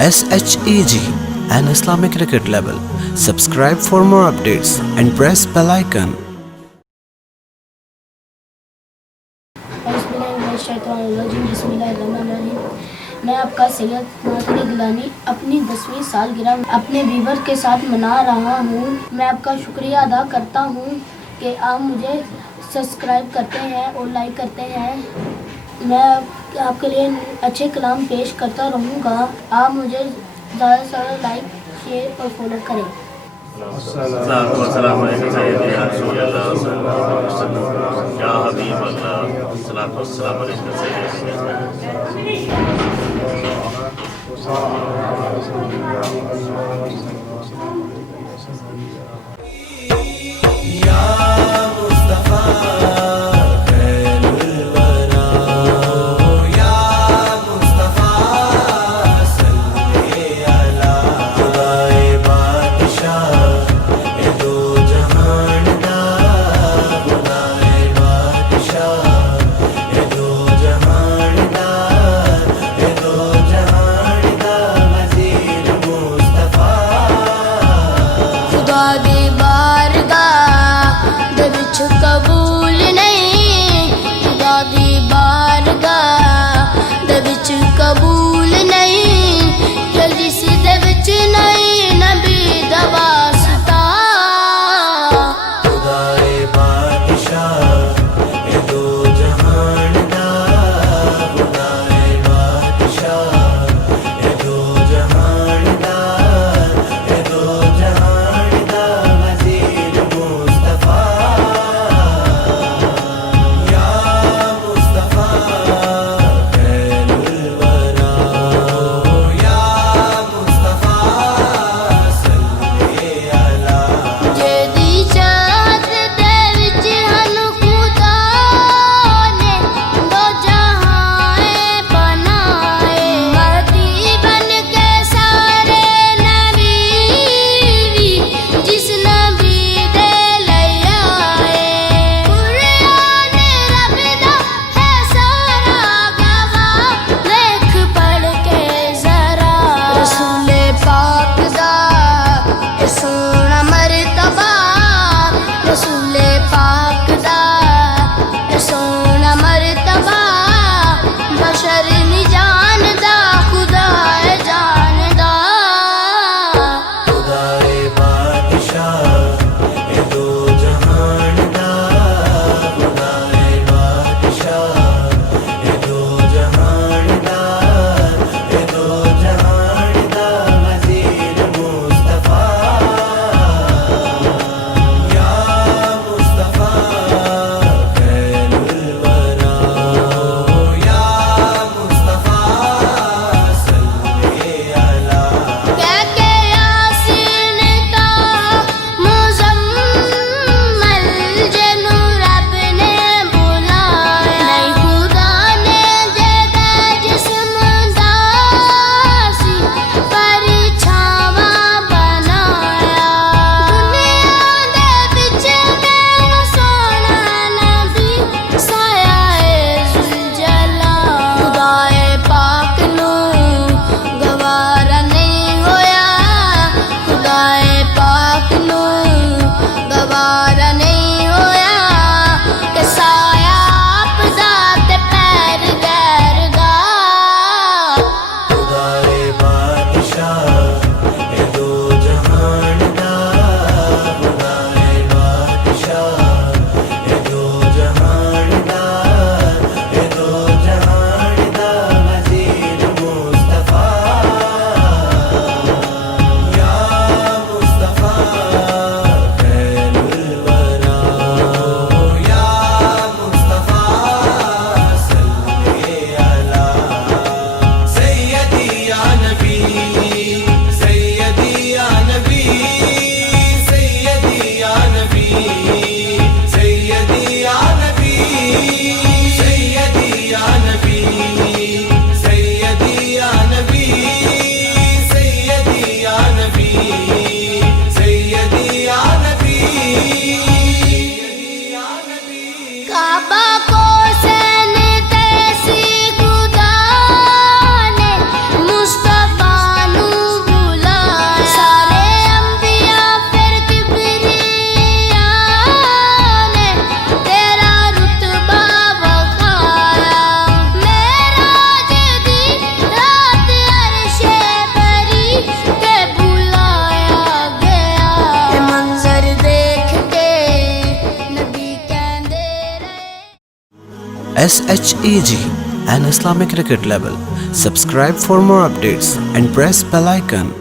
SHEG, an Islamic record label. Subscribe for more updates and press bell icon. میں آپ کا سید ناصر گیلانی اپنی 10ویں سالگرہ اپنے ویور کے ساتھ منا رہا ہوں۔ میں آپ کا شکریہ ادا کرتا ہوں کہ آپ مجھے سبسکرائب کرتے ہیں اور لائک کرتے ہیں۔ میں آپ کے لیے اچھے کلام پیش کرتا رہوں گا۔ آپ مجھے زیادہ سے زیادہ لائک، شیئر اور فالو کریں۔ السلام علیکم سیدی یا رسول اللہ صلی اللہ علیہ وسلم یا حبیب اللہ السلام علیکم قبول نہیں خدا دی بارگاہ دے وچ قبول نہیں کہ جس دے وچ نہیں نبی دا واسطہ خدائے بادشاہ اے دو جہان دا خدائے بادشاہ اے دو جہان دا اے دو جہان دا وزیر مصطفیٰ SHEG, an Islamic cricket label. Subscribe for more updates and press bell icon.